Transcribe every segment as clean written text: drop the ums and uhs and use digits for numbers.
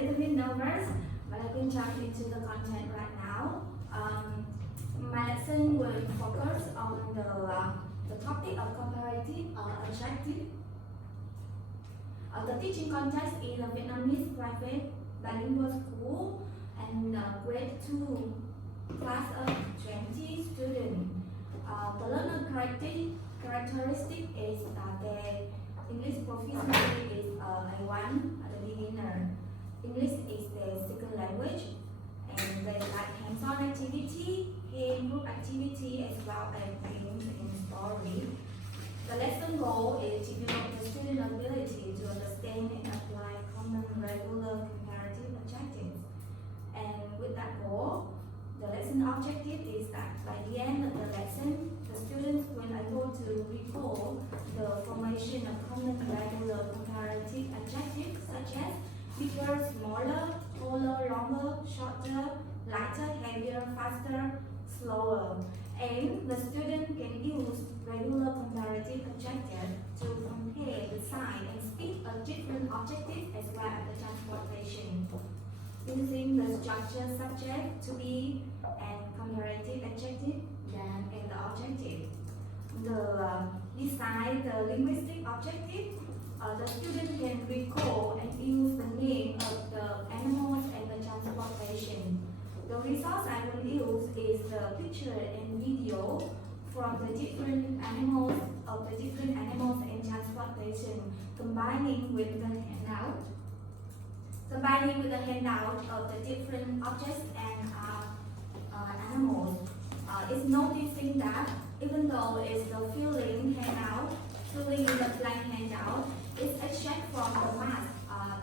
little bit nervous, but I can jump into the content right now. My lesson will focus on the topic of comparative adjective. The teaching context is a Vietnamese private bilingual school and grade 2 class of 20 students. The learner characteristic is their English proficiency is A1 at the beginner. English is their second language, and they like hands-on activity, game group activity, as well as games and story. The lesson goal is to develop the student ability to understand and apply common regular comparative adjectives. And with that goal, the lesson objective is that by the end of the lesson, the students will be able to recall the formation of common regular comparative adjectives such as bigger, smaller, taller, longer, shorter, lighter, heavier, faster, slower. And the student can use regular comparative adjectives to compare the size and speed of different objectives as well as the transportation. Using the structure subject to be and comparative adjective then and the objective. Beside the linguistic objective, the student can recall and use the name of the animals and the transportation. The resource I will use is the picture and video from the different animals and transportation, combining with the handout of the different objects and animals. It's noticing that even though it's the filling in the blank handout, it's extract from the math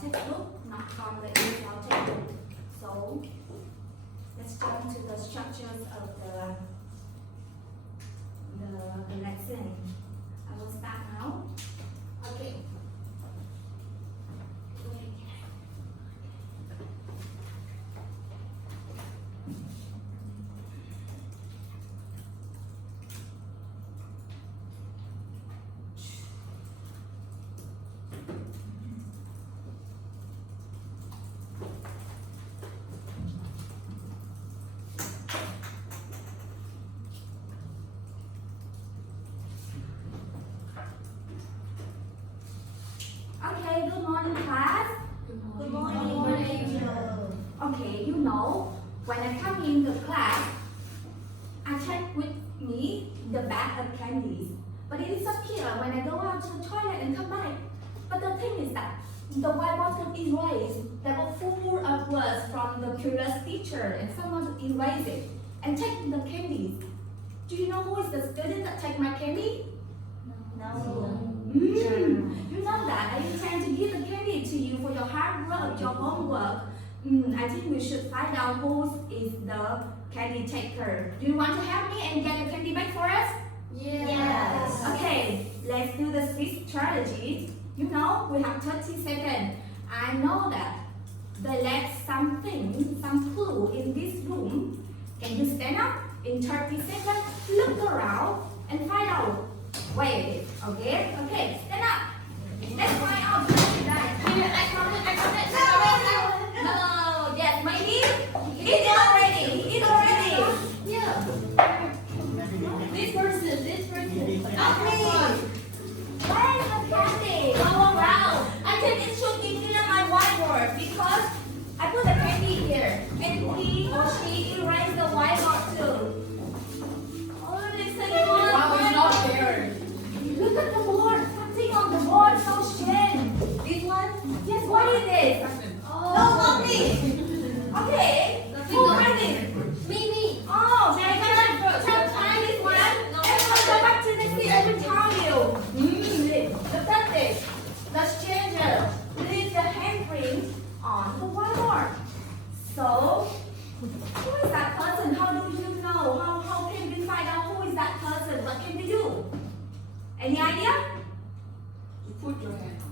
textbook, not from the ESL textbook. So let's jump to the structures of the lesson. I will start now. Okay. Okay, good morning class. Good morning. Okay, when I come in the class, I take with me the bag of candies. But it disappears when I go out to the toilet and come back. But the thing is that the white bottle erased. They were full of words from the previous teacher and someone erased it and take the candies. Do you know who is the student that take my candy? No. You know that I intend to give the candy to you for your hard work, your homework. I think we should find out who is the candy taker. Do you want to help me and get the candy back for us? Yes. Okay, let's do the switch strategy. We have 30 seconds. I know that they left some clue in this room. Can you stand up in 30 seconds, look around and find out where it is? Okay, stand up. Let's find out where it is. I count it. No, yes, maybe. Eat it already. Yeah. This person. Not me. Where is the candy? Go around. I think it should be near my whiteboard because I put the candy here and he or she erased the whiteboard too. Oh, this thing It's not there. Look at the board. Something on the board. So shame. This one? Yes, what is it? Oh. No, not me. Okay. Who has it? Me. Oh, can I try this one? Everyone go back to the seat. I will tell you. Look at this. The stranger leaves the handprint on the whiteboard. So, who is that person? How do you know? How can we find out who is that person? What can we do? Any idea? You put your hand on.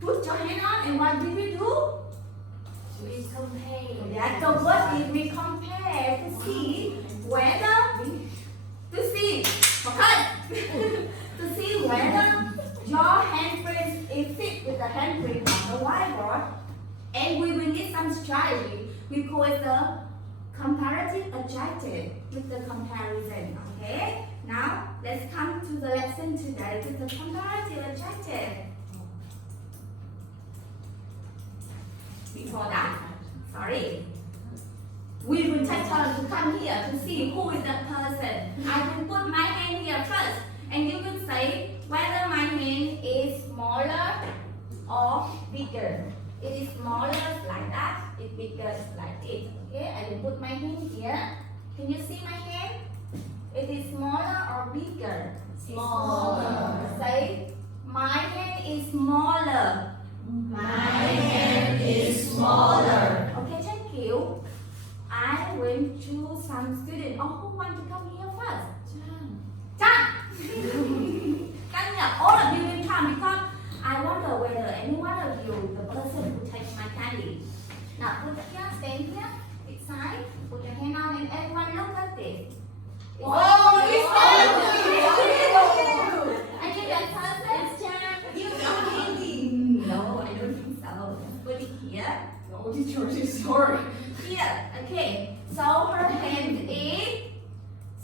Put your hand on and what did we do? We compare. That's the word is we compare to see whether to see whether your handprint is fit with the handprint on the whiteboard, and we will need some some strategy. We put the comparative adjective with the comparison. Okay. Now let's come to the lesson today with the comparative adjective. Before that, sorry. We will take turn to come here to see who is that person. I will put my hand here first, and you will say whether my hand is smaller or bigger. It is smaller like that, it's bigger like it. Okay, I will put my hand here. Can you see my hand? It is smaller or bigger? Smaller. Say, my hand is smaller. My hand is smaller. Okay, thank you. I will choose some student. Oh, who want to come here first? Chan. Come here. All of you will come because I wonder whether any one of you, the person who takes my candy. Now put here, stand here, this side, put your hand on, and everyone look at this. Oh, it's I think that person. You know candy. No, I don't think so. Put it here. No, teacher, she's sorry. Here, okay. So her hand is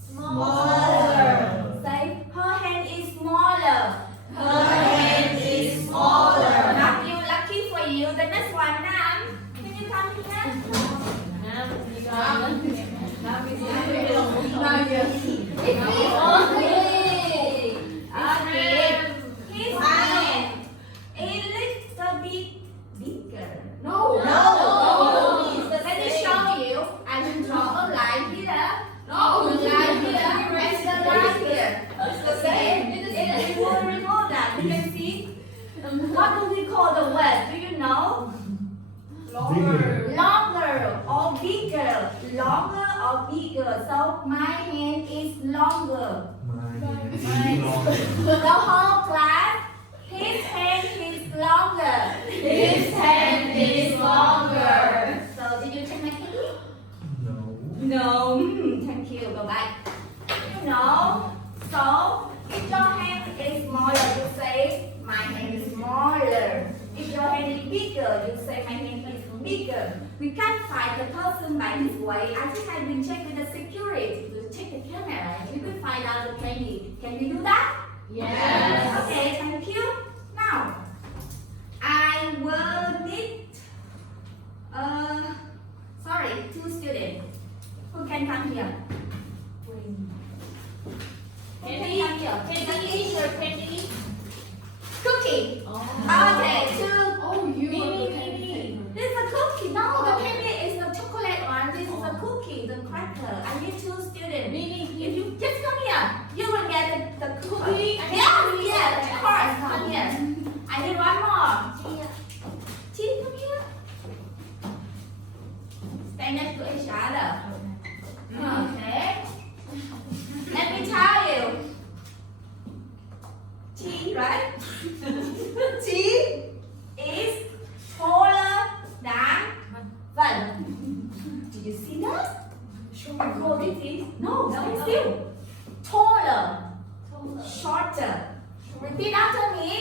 Smaller. say her hand is smaller. Her hand is smaller. Not you, lucky for you. The next one, Nam. Can you come here? Okay. Okay. His hand a little bit bigger. No. Let me show you. I will draw a line here. No. A line here. And the line here. It's the same. It will remove that. You can see. What do we call the word? Do you know? Longer. Longer or bigger. Longer or bigger. So my hand is longer. The whole class, his hand is longer. His hand is longer. So did you check my candy? No. No. Thank you. Go back. You know. So if your hand is smaller, you say my hand is smaller. If your hand is bigger, you say my hand is bigger. We can't find the person by this way. I think I will check with the security to check the camera. We will find out the candy. Can we do that? Yes. Okay, thank you. Now, I will need, two students. Who can come here? Candy. Come here. Candy. Candy. Cookie. Oh. Okay, two. Oh, you. Me. This is a cookie. No, the candy is the chocolate one. This is a cookie, the cracker. I need two students. If you just come here, you will get the cookie. Yes, of course. Come here. I need one more. Chi, come here. Stand next to each other. Okay. Let me tell you. Chi, right? Chi is taller than Vân. Did you see that? Oh, this is no, stand still. Taller, shorter. Repeat after me.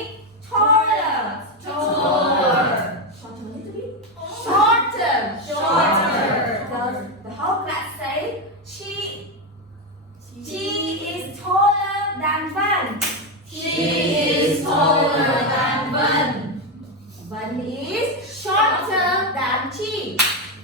Taller, shorter a little bit. Shorter. The whole class say she is taller than Vân. She is taller than Vân. Vân is shorter than Chi.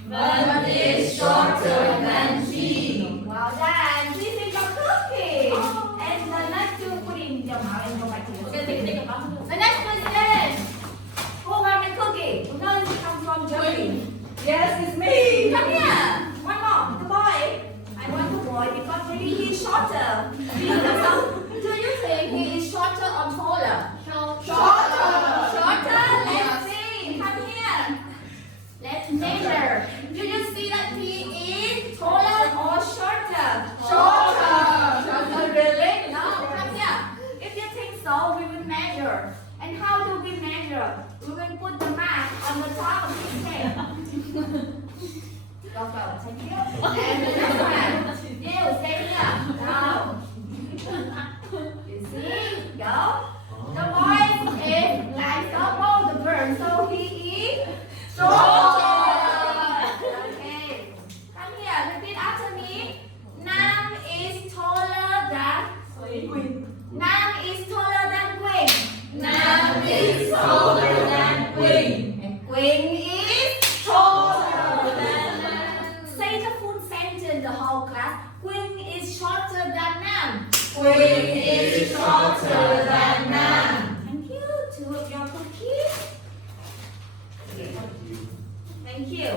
Vân is shorter than she. Well done. This is your cookie. And the next two put in your mouth and go back to your The next question. Who want the cookie? Who knows it comes from Germany? Yes, it's me. Come here. One more. The boy. I want the boy because maybe he's shorter. Do you think he is shorter or taller? Shorter. Let's see. Come here. Let's measure. Do you see that he is taller or shorter? Shorter. Really? No. Come here. If you think so, we will measure. And how do we measure? We will put the mark on the top of his head. Go. Thank you. And the next one. You stay here. Now. You see? Go. The boy is like double the bird, so he is shorter. whole class. Queen is shorter than Nam. Queen is shorter than Nam. Thank you to your cookies. Thank you.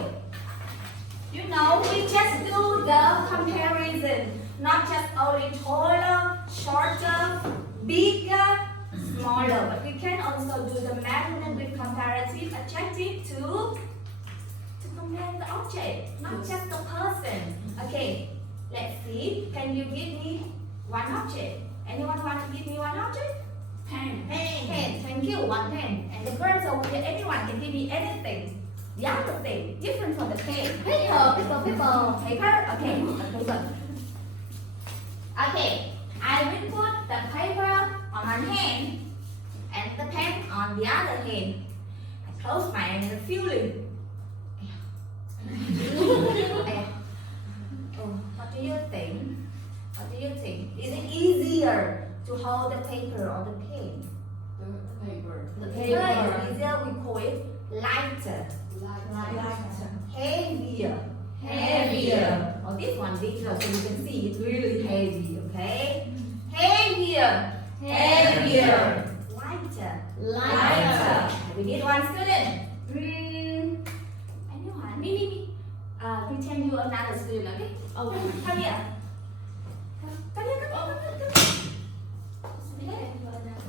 You know, we just do the comparison, not just only taller, shorter, bigger, smaller, but we can also do the measurement with comparative adjective to compare the object, not just the person. Okay, let's see. Can you give me one object? Anyone want to give me one object? Pen. Pen. Thank you. One pen. And the girls over here, anyone can give me anything. The other thing, different from the pen. Paper. Paper. Okay. Paper. Okay. I will put the paper on one hand and the pen on the other hand. I close my eyes and feeling. What do you think? What do you think? Is it easier to hold the paper or the pen? The paper. The paper is easier. We call it lighter. Heavier. Heavier. Oh, this one bigger, so you can see it's really heavy. Okay. Heavier. Heavier. Lighter. Lighter. We need one student. Anyone? Me. Pretend you are another student, okay? Oh. Come here. Come here. Okay.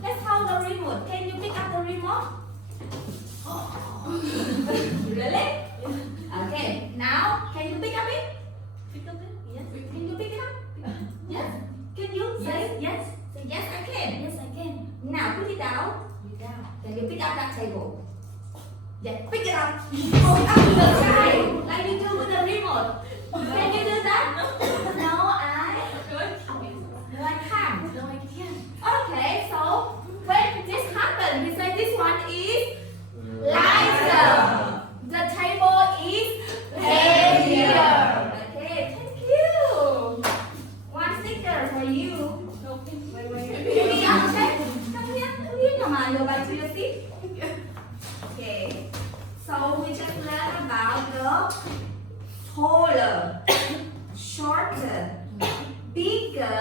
Let's hold the remote. Can you pick up the remote? Really? Okay. Now, can you pick up it? Pick up it? Yes. Can you pick it up? Yes. Can you say yes? Say yes, I can. Yes, I can. Now put it down. Can you pick up that table? Yes. Pick it up. Hold it up to the sky, like you do with the remote. Can you do that? No, I can't. No, I can't. Okay, so when this happens, we say this one is lighter. The table is heavier. Okay, thank you. One sticker for you. No, wait. Come here, come here, come on, go back to your seat. Okay, so we just learned about the taller, shorter, bigger,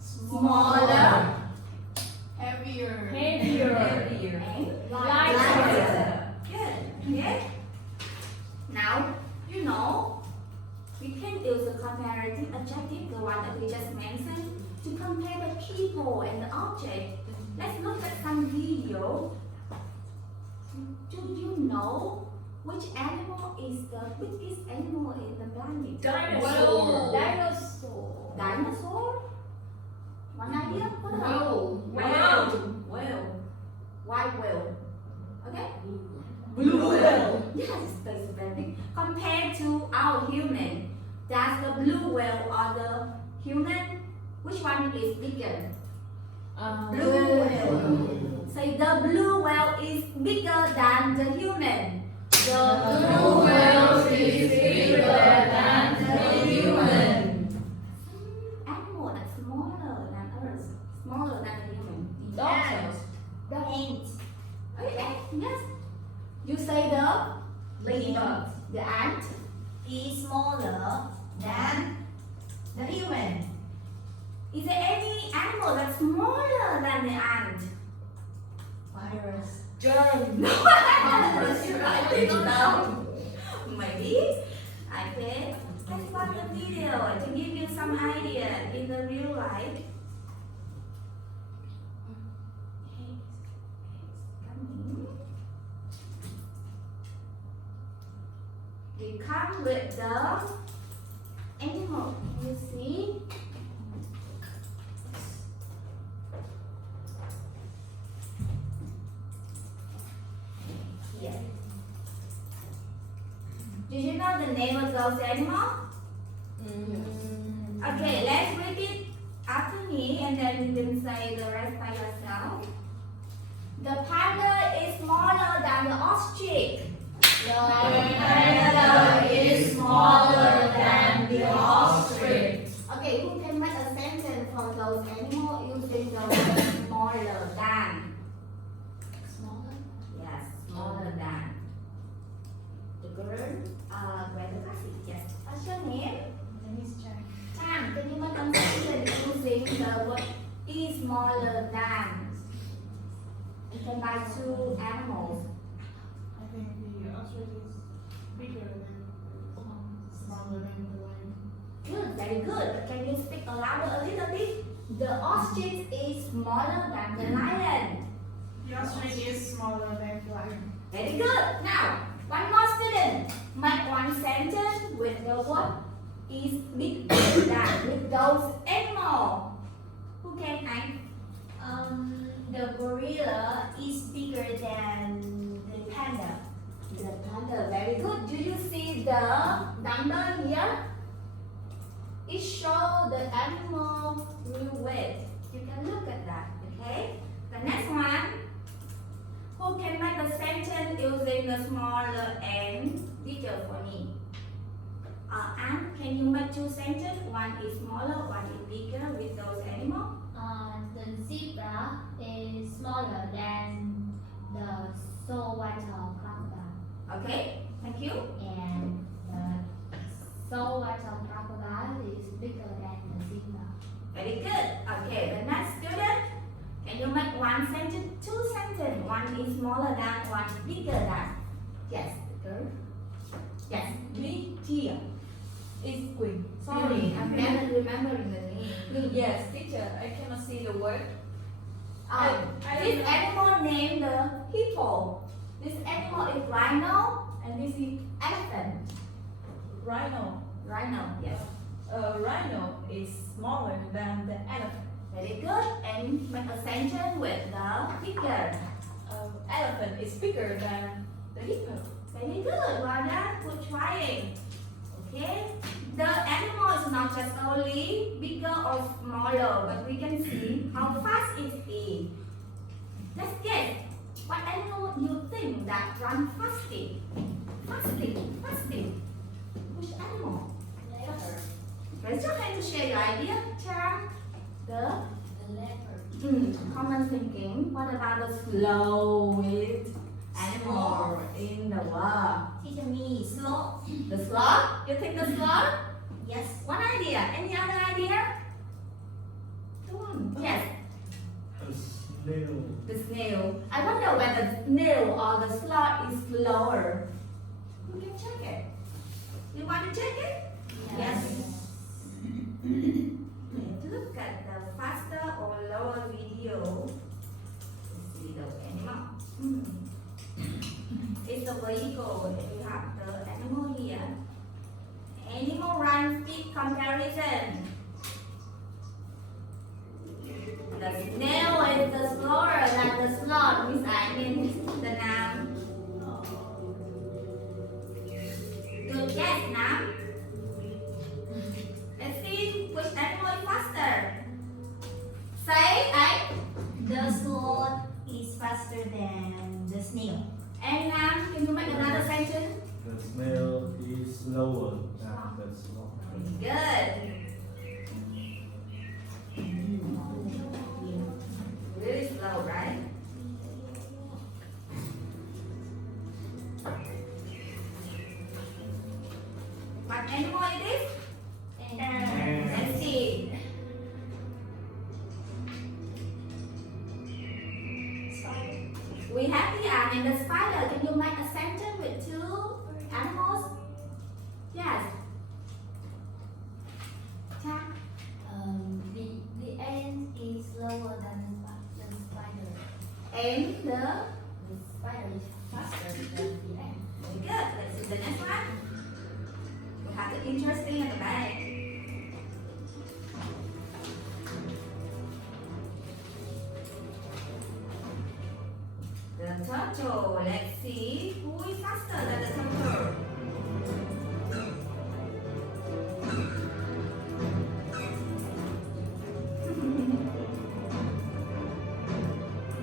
smaller, Heavier. Heavier. and Lighter. lighter. Good. Okay. Now, you know, we can use the comparative adjective, the one that we just mentioned, to compare the people and the object. Let's look at some video. Do you know which animal is the biggest animal in the planet? Dinosaur. Dinosaur. Dinosaur? One idea? What about? Whale. White whale. Okay? Blue whale. Yes, that's very big. Compared to our human, does the blue whale or the human, which one is bigger? Blue whale. Say the blue whale is bigger than the human. The blue whale is bigger than the human. Some animal that's smaller than us, smaller than the human. Dolphins. The ant. Okay, yes. You say the ladybird. The ant is smaller than the human. Is there any animal that's smaller than the ant? Virus. Germ. No, I think so. Maybe. Okay. Let's watch the video to give you some idea in the real life. We come with the animal. Can you see? Yes. Do you know the name of those animals? Okay, let's read it after me and then you can say the rest by yourself. The panda is smaller than the ostrich. The panda is smaller than the ostrich. Okay, who can make a sentence for those animals using the word smaller than? Smaller. Yes, smaller than. The girl, Greta Cassie, yes. What's your name? Chan, can you make a sentence using the word is smaller than? You can buy two animals. I think the ostrich is bigger than smaller than the lion. Good, very good. Can you speak louder a little bit? The ostrich is smaller than the lion. The ostrich is smaller than the lion. Very good. Now, one more student. Make one sentence with the word is bigger than with those animals. Who can I? The gorilla is bigger than the panda. The panda. Very good. Do you see the number here? It shows the animal real weight. You can look at that. Okay. The next one. Who can make a sentence using the smaller and bigger for me? Anne, can you make two sentences? One is smaller, one is bigger with those animals. The zebra is smaller than the saltwater crocodile, Okay, thank you. and the saltwater crocodile is bigger than the zebra. Very good. Okay, the next student. Can you make one sentence, two sentences? One is smaller than, one is bigger than. Yes, girl. Yes, me here. It's Queen. Sorry, I'm never remembering the name. Yes, teacher, I cannot see the word. This animal named the hippo. This animal is rhino, and this is elephant. Rhino. Rhino, yes. Rhino is smaller than the elephant. Very good. And make a sentence with the figure. Elephant is bigger than the hippo. Very good. Well done. Good trying. Okay. The animal is not just only bigger or smaller, but we can see how fast it is. Let's guess. What animal you think that run fasting? Fasting. Which animal? Raise your hand to share your idea. Chan. The leopard. Common thinking. What about the slowest animal in the world? Teacher me, sloth. The sloth? You think the sloth? Yes. One idea. Any other idea? Come on. Yes. A snail. The snail. I wonder whether the snail or the sloth is slower. We can check it. You want to check it? Yes. Let's look at the faster or lower video. Let's see the animal. It's the vehicle. We have the animal here. Animal run speed comparison. The snail is the slower than the sloth. Miss I mean the noun. Good guess, Nam. Let's see which animal is faster. Say I. The sloth is faster than the snail. And Nam, can you make another sentence? The snail is slower than the sloth. Good. Really slow, right? What animal it is? Let's see. We have the ant and the spider. Can you make a sentence with two animals? Yes. Jack. The ant is slower than the spider. And the The spider is faster than the ant. very good. Let's see the next one. We have the interesting at the back. The turtle. Let's see who is faster than the turtle.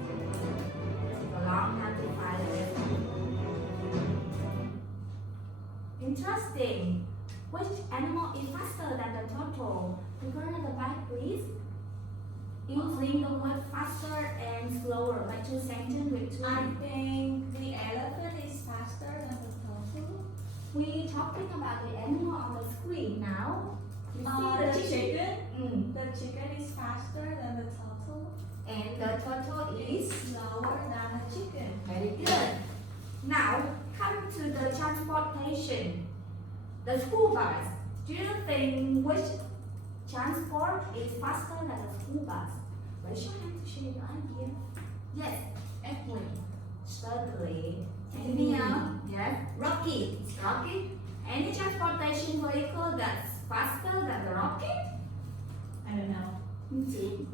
A long time to find it. Interesting. Which animal is faster than the turtle? Return at the back, please. Using the word faster and slower, like two sentences with two. I think the elephant is faster than the turtle. We talking about the animal on the screen now. The chicken. Mm. The chicken is faster than the turtle. And the turtle is Slower than the chicken. very good. Now, come to the transportation. The school bus. Do you think which transport is faster than the school bus? Raise your hand to share your idea. Yes, airplane. Certainly. Anything else? Yes. Rocket. Rocket. Any transportation vehicle that's faster than the rocket? I don't know. Me too.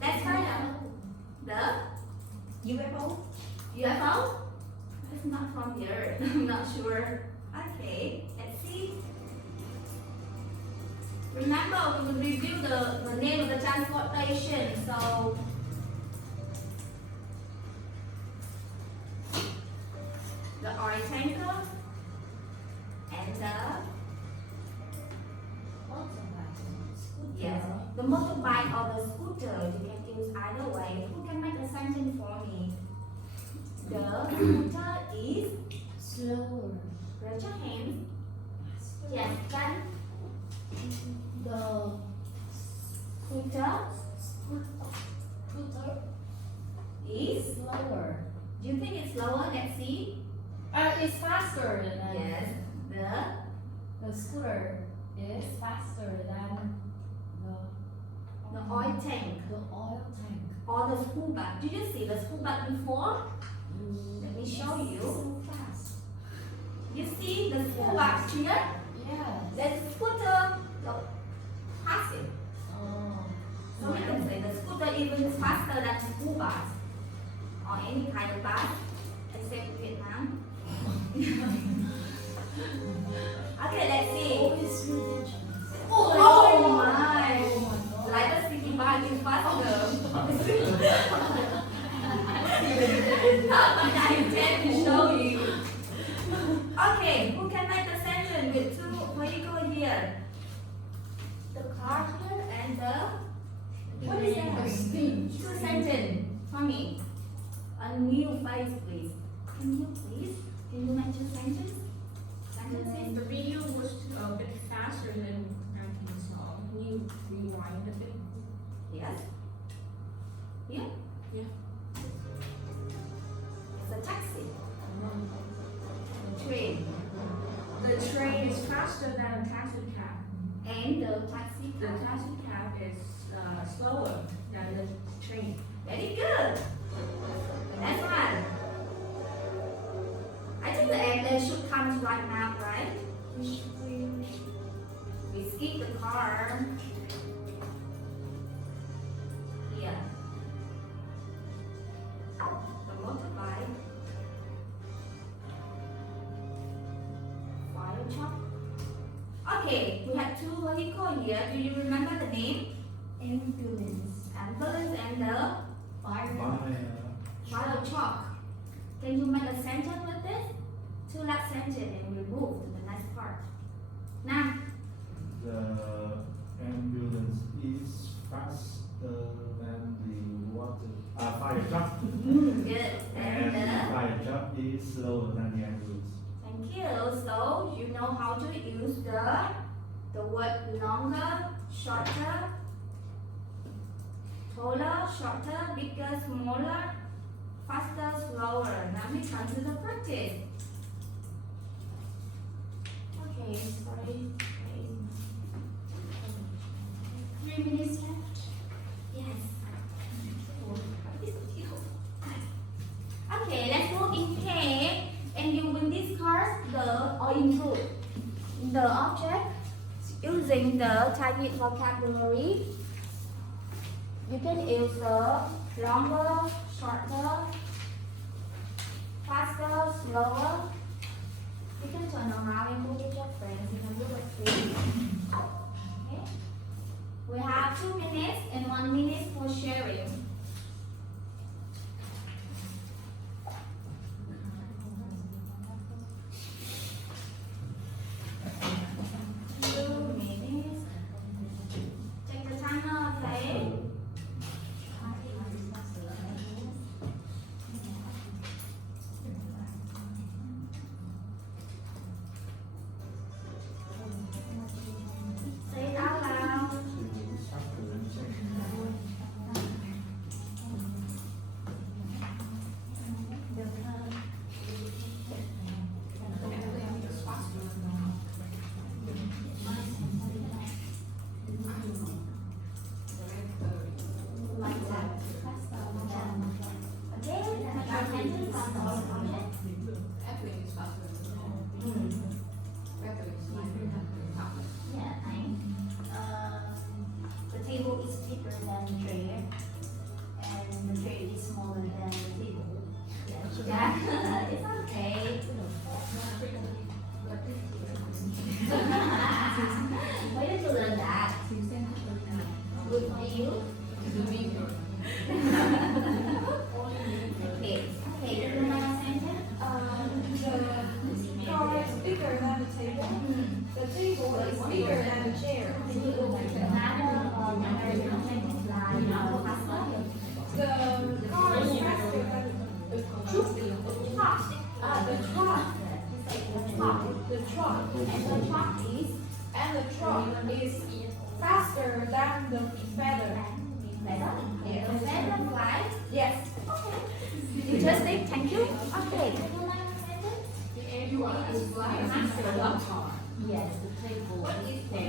Let's find out. The UFO? UFO? It's not from the earth. I'm not sure. Okay, let's see. Remember, we will review the name of the transportation. So, the oil tanker and the yes, the motorbike or the scooter. You can use either way. Who can make a sentence for me? The scooter is Slower. raise your hands. Yes, can The scooter scooter is. slower. Do you think it's slower? Let's see. It's faster than Yes, the scooter is faster than the oil tank the oil tank. or the school bus. Did you see the school bus before? Let me show you. So fast. You see the school bus here? Yes. There's a scooter. Look, passive. Oh. So we can say the scooter even is faster than the school bus or any kind of bus except Vietnam. Okay, let's see. Oh, it's ridiculous. Oh my! Like the city bus is faster. But I intend to show you. Okay, who can make a sentence with two vehicles here? The car here and the what is that? Two sentences for me. A new face, please. Can you please? Can you make two sentences? Sentences? The video was a bit faster than I saw. Can you rewind a bit? Yes. Yeah. Yeah. It's a taxi. Train. The train is faster than a taxi cab. And the taxi The car. taxi cab is slower than the train. Very good. Next one. I think the airplane should come right now, right? We skip the car. Here. The motorbike. Fire truck. Okay, we have two vehicles here. Do you remember the name? Ambulance. Ambulance and the fire truck. Can you make a sentence with this? Two last sentence and we move to the next part. Now, The ambulance is faster than the fire truck. good. And the And fire truck is slower than the ambulance. thank you. So you know how to use the word longer, shorter, taller, shorter, bigger, smaller, faster, slower. Now we come to the practice. Okay, sorry. 3 minutes left. Yes. Okay, let's move in K and you will discuss or include the object using the Chinese vocabulary. You can use the longer, shorter, faster, slower. You can turn around and go with your friends. You can do it too. Okay. We have 2 minutes and 1 minute for sharing. Check the timer, okay? faster than the feather. Feather? Yes. The feather fly? Yes. Interesting. Thank you. Okay. Would you like a feather? The airplane is flying faster than car. Yes, the table. What is Thank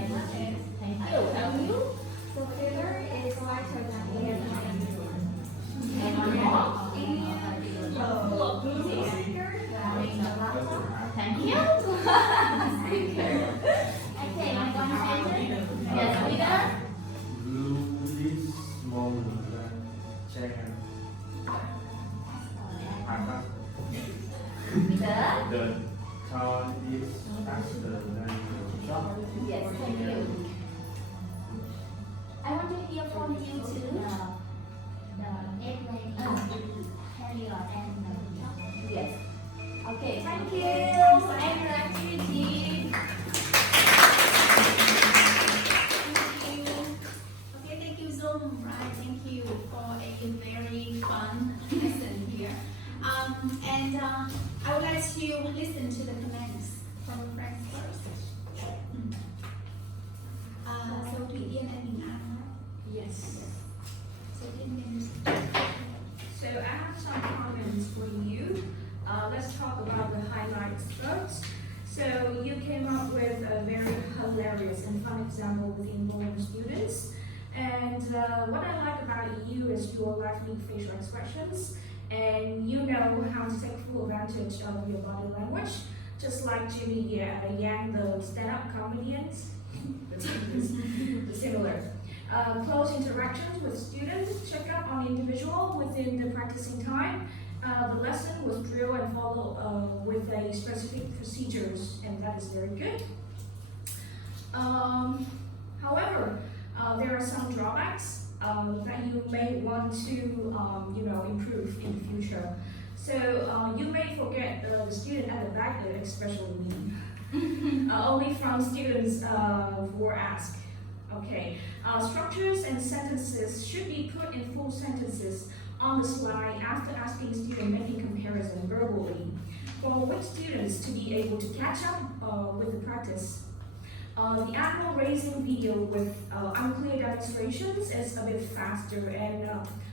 airplane? you. So feather is lighter than airplane. And one more. Full of music. Thank you. Okay, I'm going to enter. Yes, bigger. Blue is smaller than chair. Bigger. The car is faster than the shop. Yes, thank you. I want to hear from you too. The airplane is heavier than the shop. Yes. Okay. Thank you. Excellent activity. Okay, thank you, Zoom. Right, thank you for a very fun lesson here. And I would like to listen to the comments from friends first. So Thủy Yên and Bình An, right? Yes. So Yên Minh. So I have some comments for you. Let's talk about the highlights first. So you came up with a very hilarious and fun example with involving students. And what I like about you is your lively facial expressions, and you know how to take full advantage of your body language, just like Jimmy Yang, the stand-up comedians. The similar. Close interactions with students, check up on individual within the practicing time. The lesson was drill and follow with a specific procedures, and that is very good. However, there are some drawbacks that you may want to, improve in the future. So you may forget the student at the back, especially me. Only from students who were asked. Okay, structures and sentences should be put in full sentences on the slide after asking students making comparison verbally, for which students to be able to catch up with the practice. The animal raising video with unclear demonstrations is a bit faster and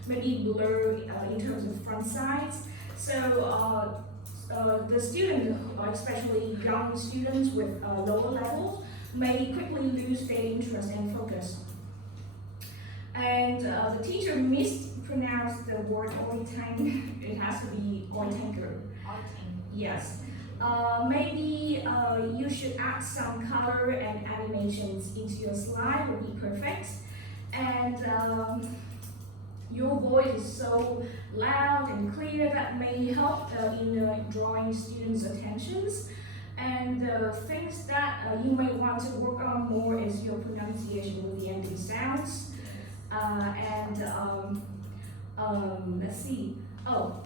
maybe blurred in terms of front sides. So the students, especially young students with lower levels, may quickly lose their interest and focus. And the teacher mispronounced the word oitang. It has to be oitanger. Yes. Maybe you should add some color and animations into your slide would be perfect. And your voice is so loud and clear that may help in drawing students' attentions. And things that you may want to work on more is your pronunciation with the ending sounds. Let's see.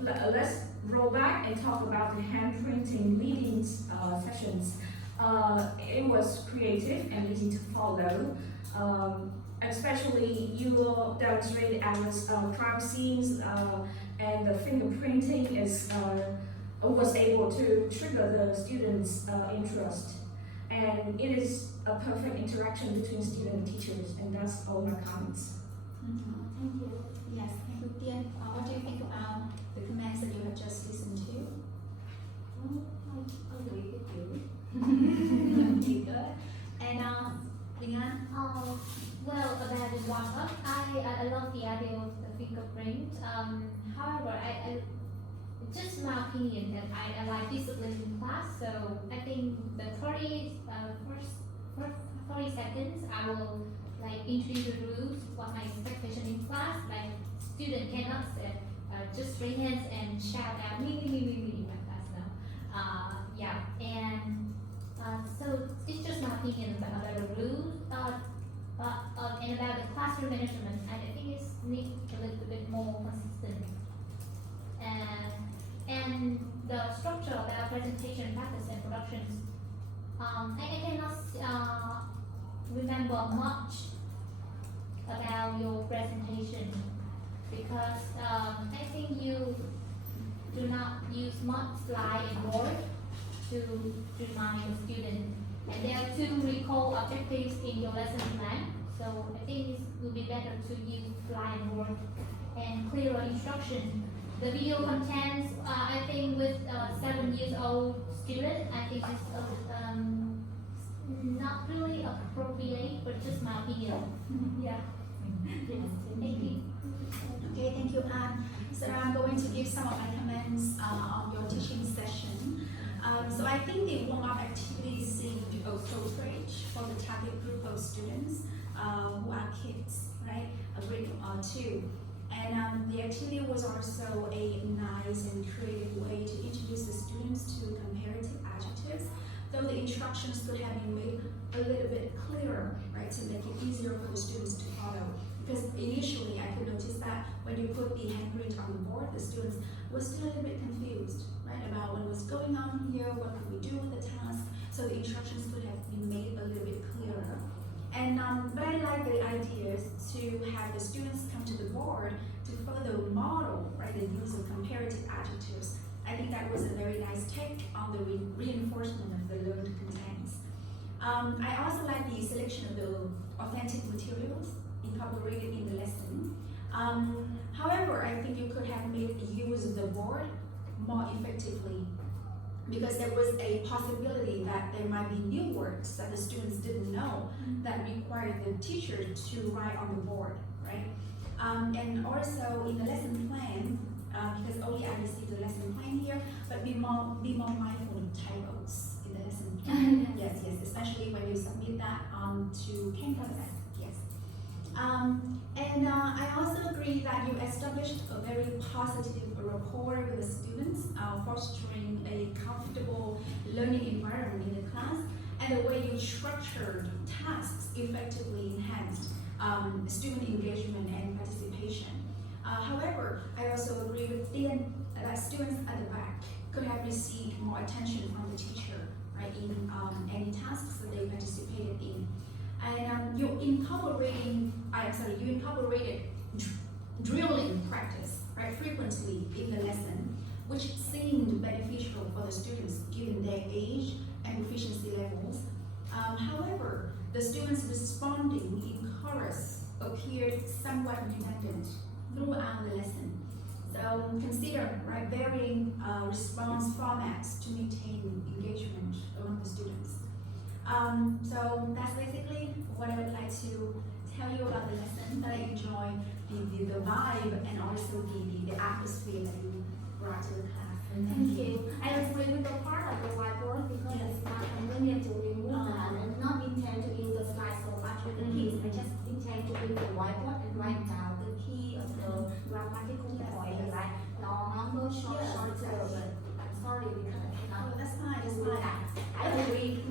Let's roll back and talk about the handprinting reading sessions. It was creative and easy to follow. Especially you demonstrated as crime scenes and the fingerprinting was able to trigger the students' interest. And it is a perfect interaction between student and teachers, and that's all my comments. Thank you. Yes, thank you, Tiên. What do you think about the comments that you have just listened to? I agree with you. Good. And Bình An? Well, about the warm-up, I love the idea of the fingerprint. However, just my opinion that I like discipline in class, so I think the 30 seconds I will introduce the rules, what my expectation in class, like student cannot just raise hands and shout out me in my class now. So it's just my opinion about the rules, and about the classroom management, I think it's need a little bit more consistent. And the structure of our presentation, practice, and productions, I cannot remember much about your presentation because I think you do not use much slide and word to remind the student. And there are two recall objectives in your lesson plan. So I think it will be better to use Blackboard and clearer instruction. The video contents, I think with 7 years old student, I think it's not really appropriate, but just my opinion. Yeah. Thank you. Okay, thank you, Anne. So I'm going to give some of my comments on your teaching session. So I think the warm-up activity seemed appropriate for the target group of students who are kids, right? A grade 2. And the activity was also a nice and creative way to introduce the students to comparative adjectives, though the instructions could have been made a little bit clearer, right, to make it easier for the students to follow. Because initially I could notice that when you put the handprint on the board, the students were still a little bit confused, right, about what was going on here, what could we do with the task, so the instructions could have been made a little bit clearer. And but I like the ideas to have the students come to the board to further model, right, the use of comparative adjectives. I think that was a very nice take on the reinforcement of the learned contents. I also like the selection of the authentic materials incorporated in the lesson. However, I think you could have made use of the board more effectively, because there was a possibility that there might be new words that the students didn't know that required the teacher to write on the board, right? And also in the lesson plan, because only I received the lesson plan here, but be more mindful of typos in the lesson plan. Yes, especially when you submit that to campus. Yes. And I also agree that you established a very positive rapport with the students, fostering a comfortable learning environment in the class, and the way you structured tasks effectively enhanced student engagement and participation. However, I also agree with Dan that students at the back could have received more attention from the teacher, right, in any tasks that they participated in. And you incorporated drilling practice, right, frequently in the lesson, which seemed beneficial for the students given their age and proficiency levels. However, the students responding in chorus appeared somewhat redundant throughout the lesson. So consider, right, varying response formats to maintain engagement among the students. So that's basically what I would like to tell you about the lesson. That I enjoy the vibe and also the atmosphere that you brought to the class. Thank you. I agree with the part of the whiteboard because it's not convenient to remove that and not intend to use the slide so much with the kids. I just intend to use the whiteboard and write down the key of the grammatical point, like long number, short term. I'm sorry because I cannot. That's fine. That's do fine. that. I agree.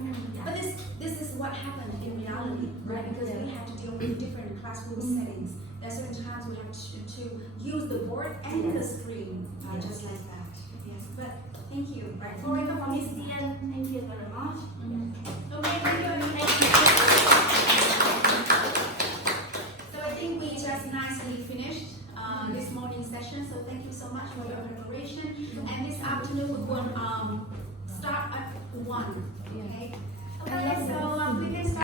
But this is what happened in reality, right? Because we have to deal with different classroom settings. There are certain times we have to use the board and the screen, just like that. Yes, but thank you. Right. For Miss Dian, thank you very much. Okay, thank you. So I think we just nicely finished this morning session. So thank you so much for your preparation. And this afternoon we will start at 1. Okay. Okay. So we can start.